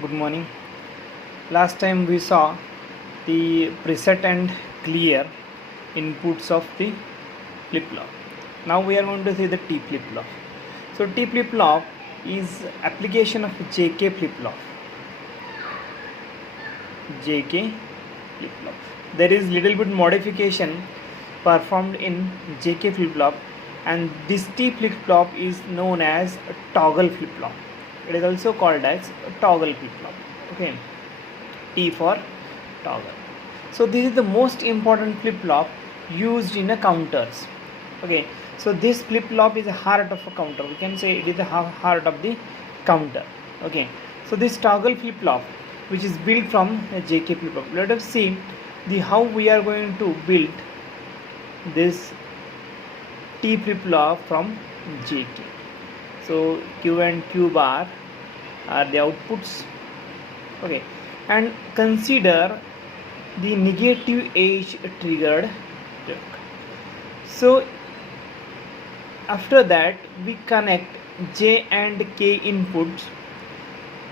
Good morning. Last time we saw the preset and clear inputs of the flip flop. Now we are going to see the T flip flop. So T flip flop is application of JK flip flop. JK flip flop. There is little bit modification performed in JK flip flop, and this T flip flop is known as a toggle flip flop. It is also called as a toggle flip flop. Okay, T for toggle. So this is the most important flip flop used in a counters. Okay, so this flip flop is a heart of a counter. We can say it is the heart of the counter. Okay, so this toggle flip flop, which is built from a JK flip flop. Let us see the how we are going to build this T flip flop from JK. So Q and Q bar are the outputs. Okay, and consider the negative edge triggered clock. So after that we connect J and K inputs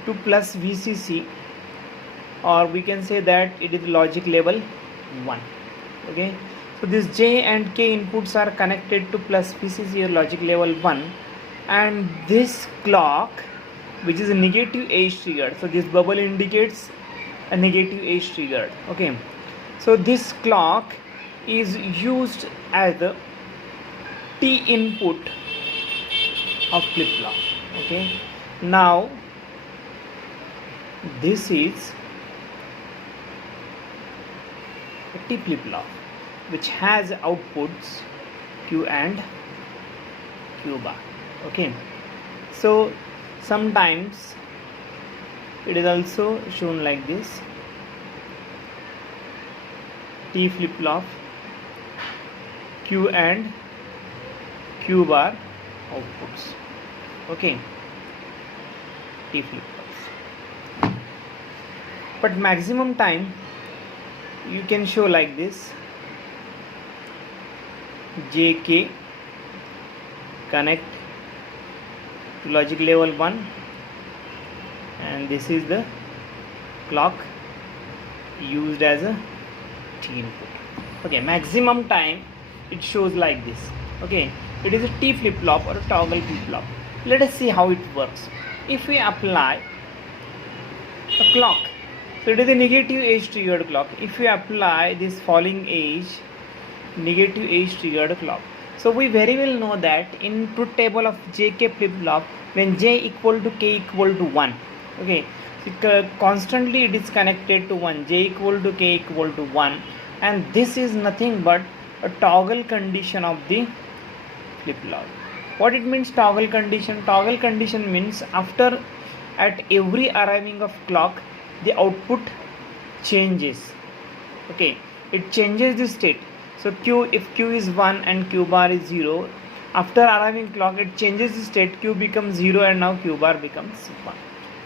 to plus VCC, or we can say that it is logic level 1. Okay, so this J and K inputs are connected to plus VCC or logic level 1, and this clock, which is a negative edge triggered, so this bubble indicates a negative edge triggered. Okay, so this clock is used as the T input of flip flop. Okay, now this is a T flip flop which has outputs Q and Q bar. Okay, so sometimes it is also shown like this: T flip flop, Q and Q bar outputs. Okay, T flip flops. But maximum time you can show like this: JK connect to logic level 1, and this is the clock used as a T input. Okay, maximum time it shows like this. Okay, it is a T flip flop or a toggle flip flop. Let us see how it works. If we apply a clock, so it is a negative edge triggered clock. If we apply this falling edge negative edge triggered clock, so we very well know that in truth table of JK flip flop, when J equal to K equal to 1, okay, so constantly it is connected to 1, J equal to K equal to 1, and this is nothing but a toggle condition of the flip flop. What it means, toggle condition? Toggle condition means after at every arriving of clock the output changes. Okay, it changes the state. So Q, if Q is 1 and Q bar is 0, after arriving clock it changes the state, Q becomes 0 and now Q bar becomes 1.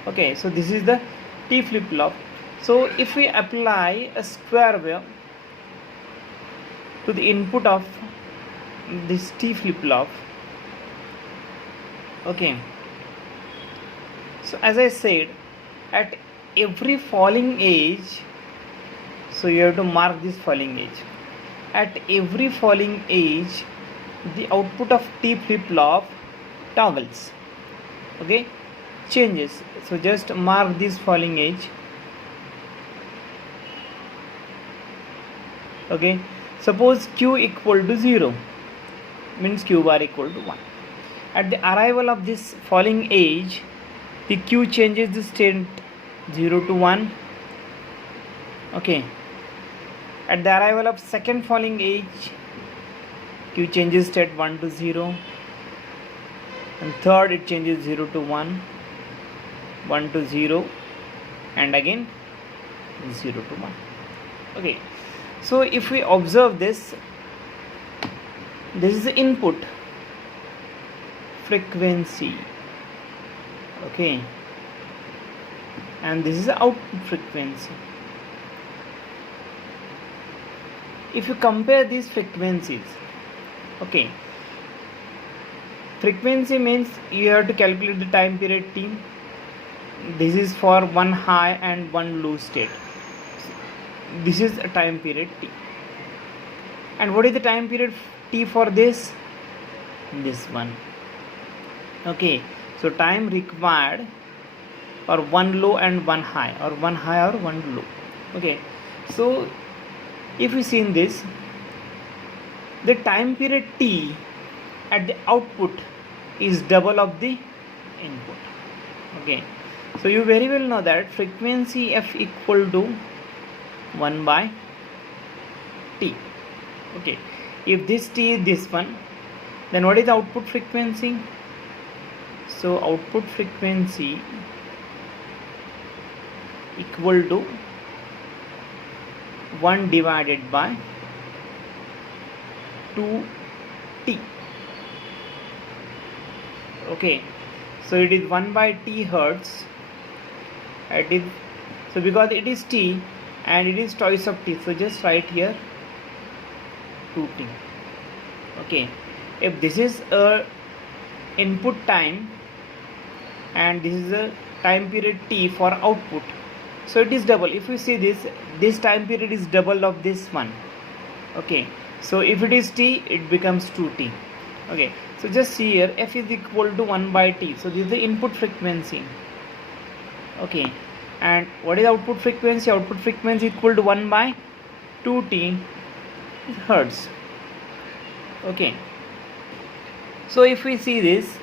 Okay, so this is the T flip flop. So if we apply a square wave to the input of this T flip flop, okay, so as I said, at every falling edge, so you have to mark this falling edge. At every falling edge, the output of T flip flop toggles. Okay, changes. So just mark this falling edge. Okay, suppose Q equal to 0, means Q bar equal to 1. At the arrival of this falling edge, the Q changes the state 0 to 1. Okay, at the arrival of second falling edge, Q changes state 1 to 0, and third it changes 0 to 1, 1 to 0, and again 0 to 1. Okay, so if we observe this, this is the input frequency. Okay, and this is the output frequency. If you compare these frequencies, okay, frequency means you have to calculate the time period t, this is for one high and one low state. This is a time period t. And what is the time period t for this? This one. Okay, so time required for one low and one high, or one high or one low. Okay, so if we see in this, the time period t at the output is double of the input. Okay, so you very well know that frequency f equal to 1 by t. Okay, if this t is this one, then what is the output frequency? So output frequency equal to 1 divided by 2t. Okay, so it is 1 by t hertz. It is, so because it is t and it is twice of t, so just write here 2t. Okay, if this is a input time and this is a time period t for output, so it is double. If you see this time period is double of this one. Okay, so if it is t, it becomes 2t. Okay, so just see here, f is equal to 1 by t. So this is the input frequency. Okay, and what is output frequency? Output frequency equal to 1 by 2t hertz. Okay, so if we see this,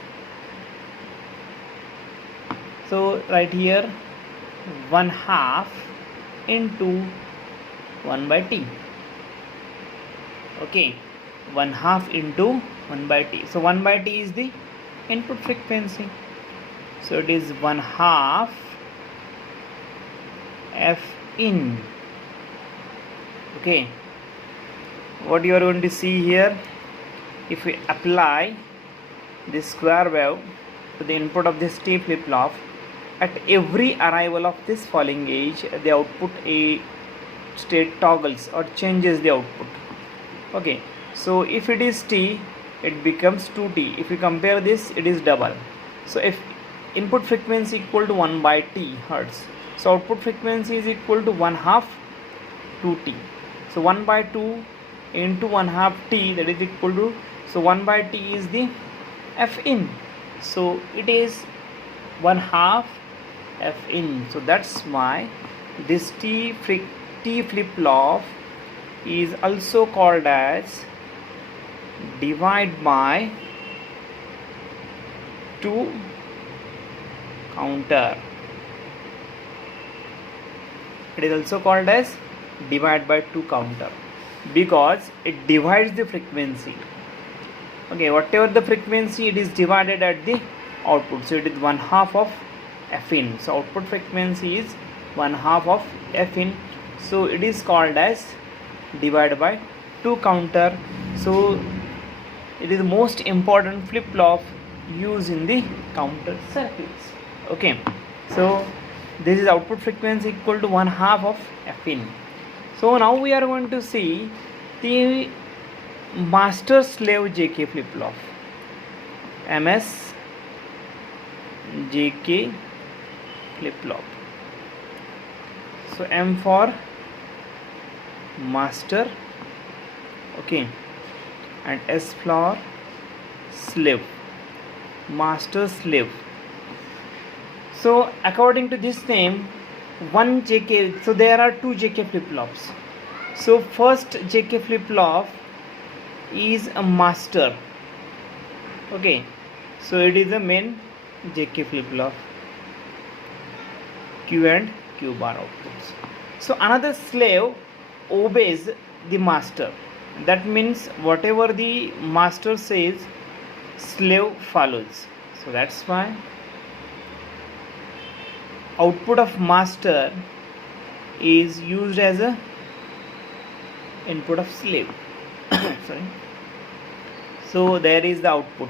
so right here 1/2 into 1 by t. Okay, 1/2 into 1 by t. So 1 by t is the input frequency. So it is 1/2 f in. Okay, what you are going to see here, if we apply this square wave to the input of this t flip-flop, at every arrival of this falling edge, the output a state toggles or changes the output. Okay, so if it is t, it becomes 2t. If you compare this, it is double. So if input frequency equal to 1 by t hertz, so output frequency is equal to 1/2 2t. So 1 by 2 into 1/2 t, that is equal to, so 1 by t is the f in. So it is 1/2 f in. So that's why this t flip-flop is also called as divide by 2 counter. It is also called as divide by 2 counter because it divides the frequency. Okay, whatever the frequency, it is divided at the output. So it is 1/2 of f in. So output frequency is 1/2 of f in. So it is called as divide by 2 counter. So it is the most important flip-flop used in the counter circuits. Okay, so this is output frequency equal to 1/2 of f in. So now we are going to see the master slave JK flip-flop, MS JK flip-flop. So M for master, okay, and S for slave, master slave. So according to this name, one JK, so there are two JK flip-flops. So first JK flip-flop is a master. Okay, so it is the main JK flip-flop, Q and Q bar outputs. So another slave obeys the master. That means whatever the master says, slave follows. So that's why output of master is used as a input of slave. Sorry. So there is the output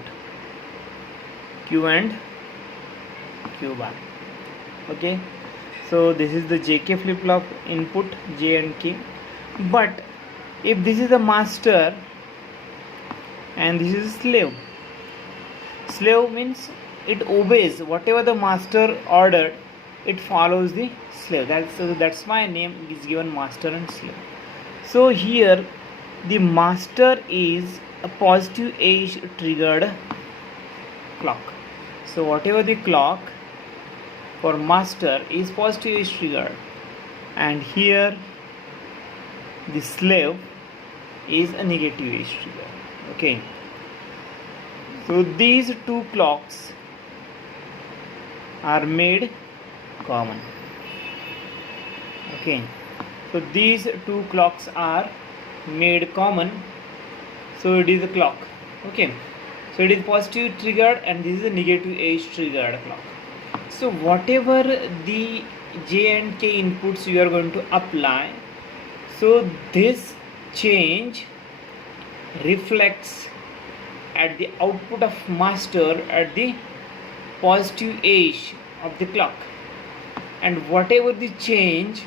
Q and Q bar. Okay, so this is the JK flip-flop input J and K. But if this is the master and this is slave, slave means it obeys whatever the master ordered, it follows the slave. That's why name is given master and slave. So here the master is a positive age triggered clock. So whatever the clock for master is positive age triggered, and here the slave is a negative age trigger. Okay, so these two clocks are made common. Okay, so these two clocks are made common, so it is a clock. Okay, so it is positive triggered and this is a negative age triggered clock. So whatever the J and K inputs you are going to apply, so this change reflects at the output of master at the positive age of the clock, and whatever the change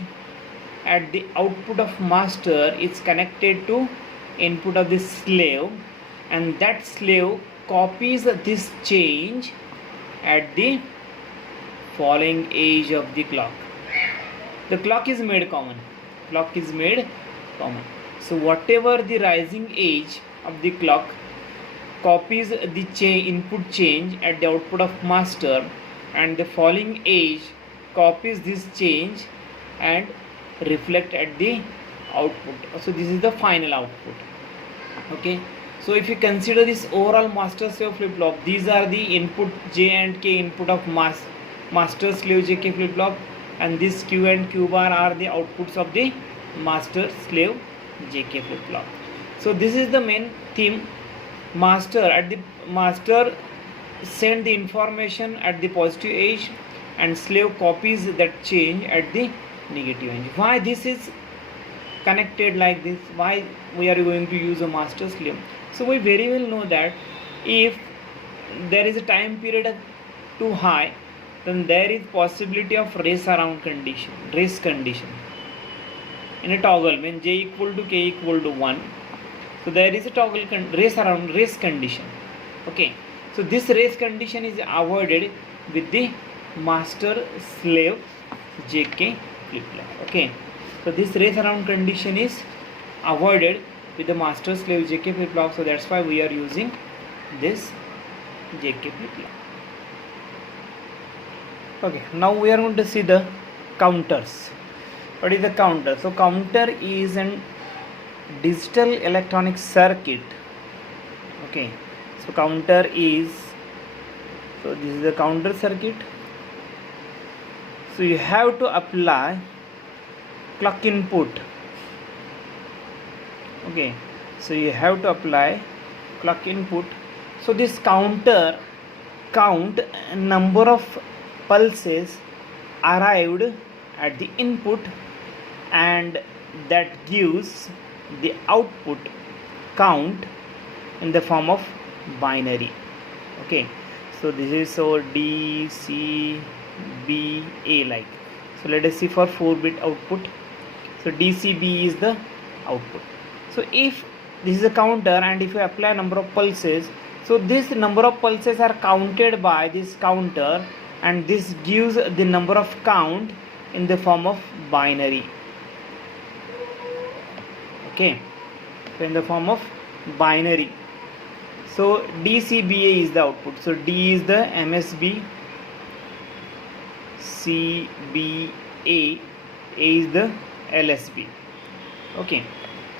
at the output of master is connected to input of the slave, and that slave copies this change at the falling age of the clock. The clock is made common. So whatever the rising age of the clock copies the input change at the output of master, and the falling age copies this change and reflect at the output. So this is the final output. Okay, so if you consider this overall master slave flip flop, these are the input J and K input of master slave JK flip flop, and this Q and Q bar are the outputs of the master slave JK flip flop. So this is the main theme. Master send the information at the positive age, and slave copies that change at the negative age. Why this is connected like this? Why we are going to use a master slave? So we very well know that if there is a time period too high, then there is possibility of race condition in a toggle when J equal to K equal to 1. So there is a toggle race condition. Okay, so this race condition is avoided with the master slave JK flip flop. Okay, so this race around condition is avoided with the master slave JK flip flop. So that's why we are using this JK flip flop. Okay, now we are going to see the counters. What is the counter? So counter is an digital electronic circuit. Okay, so counter is, so this is the counter circuit. So you have to apply clock input. Okay, so you have to apply clock input. So this counter count number of pulses arrived at the input, and that gives the output count in the form of binary. Okay, so this is so D, C, B, A like. So let us see for 4-bit output. So DCB is the output. So if this is a counter and if you apply number of pulses, so this number of pulses are counted by this counter, and this gives the number of count in the form of binary. Okay, so in the form of binary. So DCBA is the output. So D is the MSB, CBA, A is the LSB. Okay,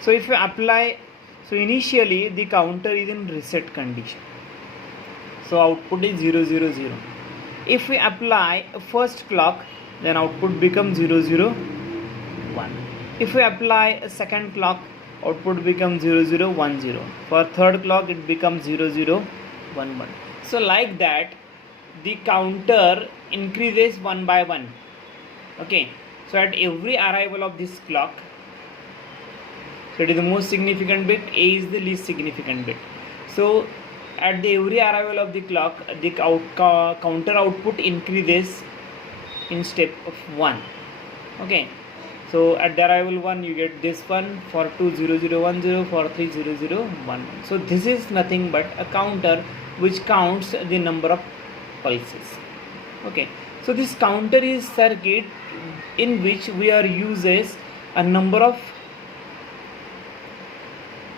so if you apply, so initially the counter is in reset condition, so output is 0 0 0. If we apply a first clock, then output becomes 0 0 1. If we apply a second clock, output becomes 0 0 1 0. For third clock it becomes 0 0 1 1. So like that the counter increases one by one. Okay, so at every arrival of this clock, so it is the most significant bit, A is the least significant bit. So at the every arrival of the clock, the counter output increases in step of 1. Okay, so at the arrival 1 you get this one, for 2 0 0 1 0, for 3 0 0 1 1. So this is nothing but a counter which counts the number of pulses. Okay, so this counter is circuit in which we are uses a number of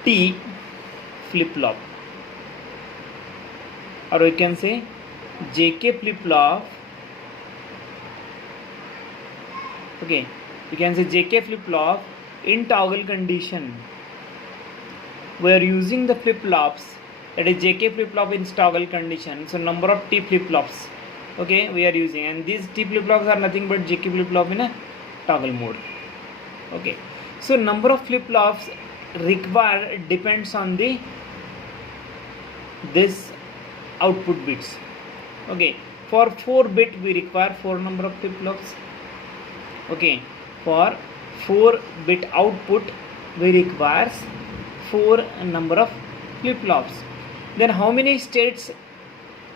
T flip-flop, or we can say JK flip-flop. Okay, we can say JK flip-flop in toggle condition. We are using the flip-flops, that is JK flip-flop in toggle condition. So number of T flip-flops, okay, we are using, and these T flip-flops are nothing but JK flip-flop in a toggle mode. Okay, so number of flip-flops required depends on the this output bits. Okay, for 4 bit we require 4 number of flip-flops. Okay, for 4 bit output we requires 4 number of flip-flops. Then how many states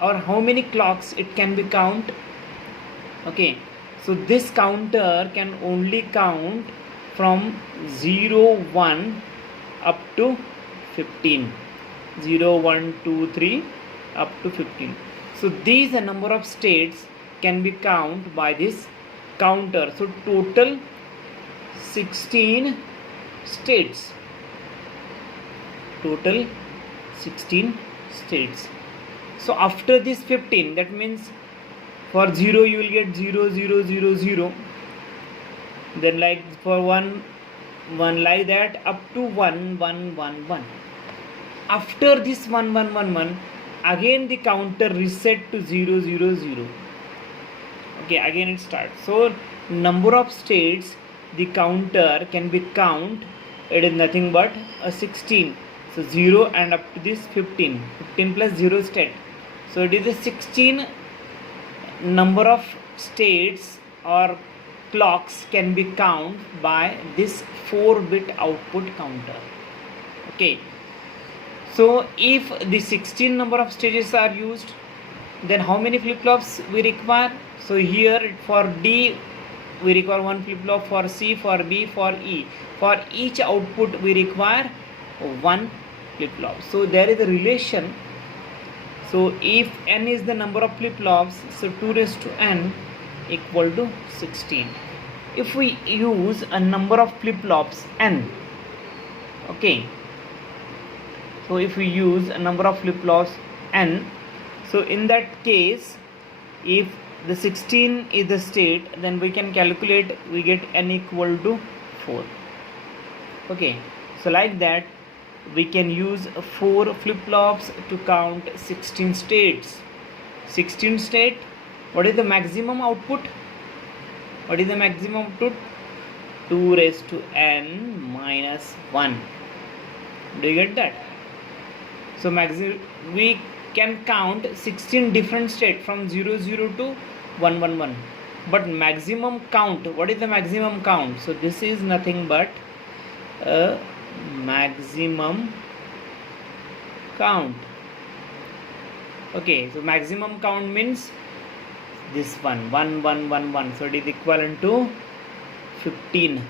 or how many clocks it can be count? Okay, so this counter can only count from 0 1 up to 15, 0 1 2 3 up to 15. So these number of states can be counted by this counter. So total 16 states, total 16 states. So after this 15, that means for 0 you will get 0 0 0 0, then like for 1 1, like that up to 1 1 1 1. After this 1 1 1 1, again the counter reset to 0 0 0. Okay, again it starts. So number of states the counter can be count, it is nothing but a 16. So 0 and up to this 15, 15 plus 0 state. So it is a 16 number of states or clocks can be counted by this 4-bit output counter. Okay, so if the 16 number of stages are used, then how many flip-flops we require? So here for D we require 1 flip-flop, for C, for B, for E. For each output we require 1 flip-flop. So there is a relation. So if n is the number of flip-flops, so 2 raised to n equal to 16. If we use a number of flip-flops n, okay, so if we use a number of flip-flops n, so in that case, if the 16 is the state, then we can calculate, we get n equal to 4. Okay, so like that we can use 4 flip-flops to count 16 states. 16 state, what is the maximum output? What is the maximum output? 2 raised to n minus 1. Do you get that? So we can count 16 different states from 0 0 to 1 1 1. But maximum count, what is the maximum count? So this is nothing but a maximum count. Okay, so maximum count means this one 1 1 1 1, so it is equivalent to 15.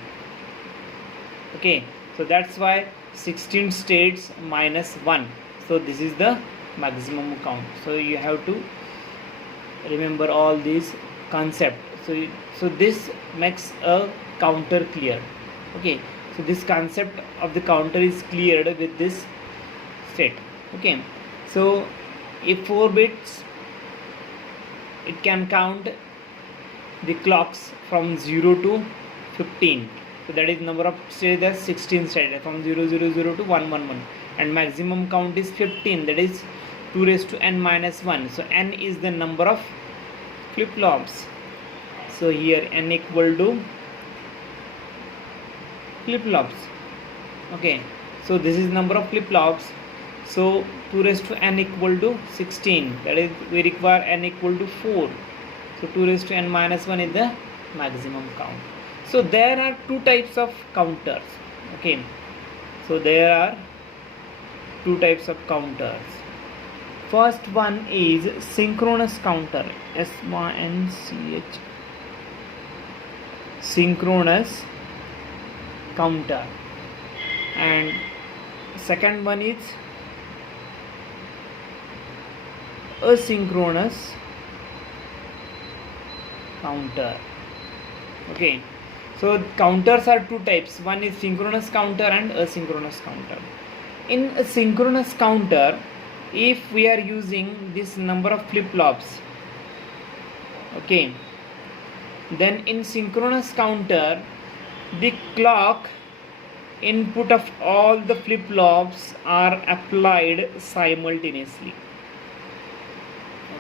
Okay, so that's why 16 states minus 1, so this is the maximum count. So you have to remember all these concept. So this makes a counter clear. Okay, so this concept of the counter is cleared with this state. Okay, so if 4 bits, it can count the clocks from 0 to 15. So that is number of states as 16 states from 0 0 0 to 1 1 1, and maximum count is 15, that is 2 raised to n minus 1. So n is the number of flip-flops. So here n equal to flip-flops. Okay, so this is number of flip-flops. So 2 raised to n equal to 16, that is we require n equal to 4. So 2 raised to n minus 1 is the maximum count. So there are 2 types of counters. Okay, so there are 2 types of counters. First one is synchronous counter, SYNCH, synchronous counter, and second one is asynchronous counter. Okay, so counters are two types. One is synchronous counter and asynchronous counter. In a synchronous counter, if we are using this number of flip-flops, okay, then in synchronous counter the clock input of all the flip-flops are applied simultaneously.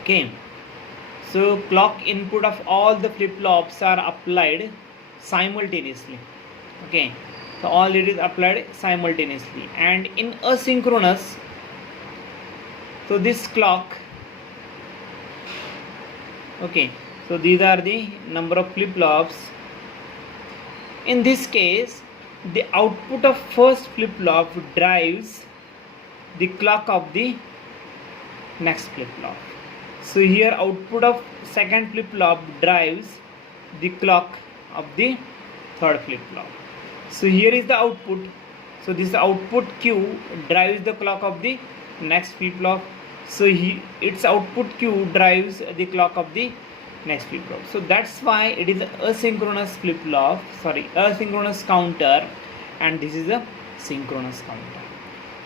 Okay, so clock input of all the flip-flops are applied simultaneously. Okay, so all it is applied simultaneously. And in asynchronous, so this clock, okay, so these are the number of flip-flops. In this case, the output of first flip-flop drives the clock of the next flip-flop. So here output of second flip-flop drives the clock of the third flip-flop. So here is the output. So this output Q drives the clock of the next flip-flop. So its output Q drives the clock of the next flip-flop. So that's why it is asynchronous flip-flop, asynchronous counter, and this is a synchronous counter.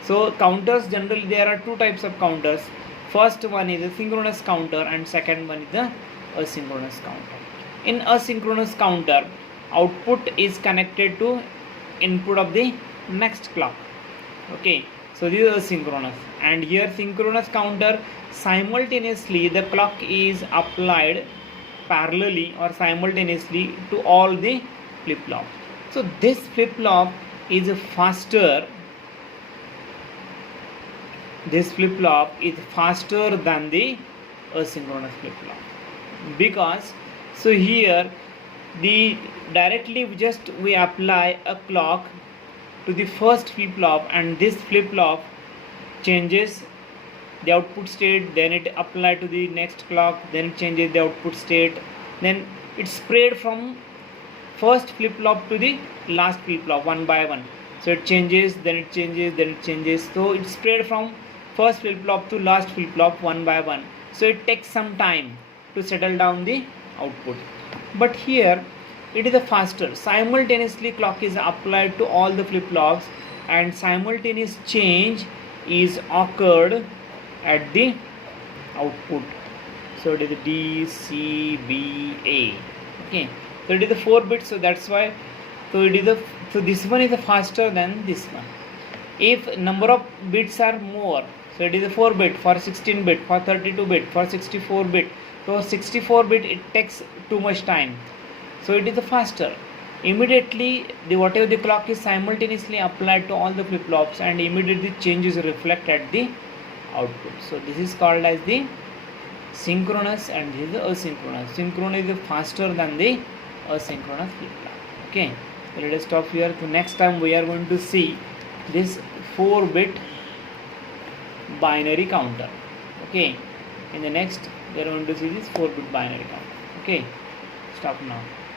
So counters, generally there are two types of counters. First one is a synchronous counter and second one is the asynchronous counter. In asynchronous counter, output is connected to input of the next clock. Okay, so this is asynchronous. And here synchronous counter, simultaneously the clock is applied parallelly or simultaneously to all the flip-flop. So this flip-flop is faster. This flip-flop is faster than the asynchronous flip-flop, because so here the directly we apply a clock to the first flip-flop, and this flip-flop changes the output state, then it applied to the next clock, then it changes the output state, then it spread from first flip-flop to the last flip-flop one by one. So it changes, then it changes, then it changes. So it spread from first flip-flop to last flip-flop one by one. So it takes some time to settle down the output. But here it is a faster. Simultaneously clock is applied to all the flip-flops, and simultaneous change is occurred at the output. So it is D, C, B, A. Okay, so it is the 4 bits. So that's why. So it is so this one is faster than this one. If number of bits are more, so it is a 4 bit, for 16 bit, for 32 bit, for 64 bit. So 64 bit it takes too much time. So it is the faster. Immediately whatever the clock is simultaneously applied to all the flip-flops, and immediately changes reflect at the output. So this is called as the synchronous, and this is the asynchronous. Synchronous is faster than the asynchronous flip-flop. Okay, so let us stop here. So next time we are going to see this 4-bit binary counter. Okay, in the next we are going to see this 4-bit binary counter. Okay, stop now.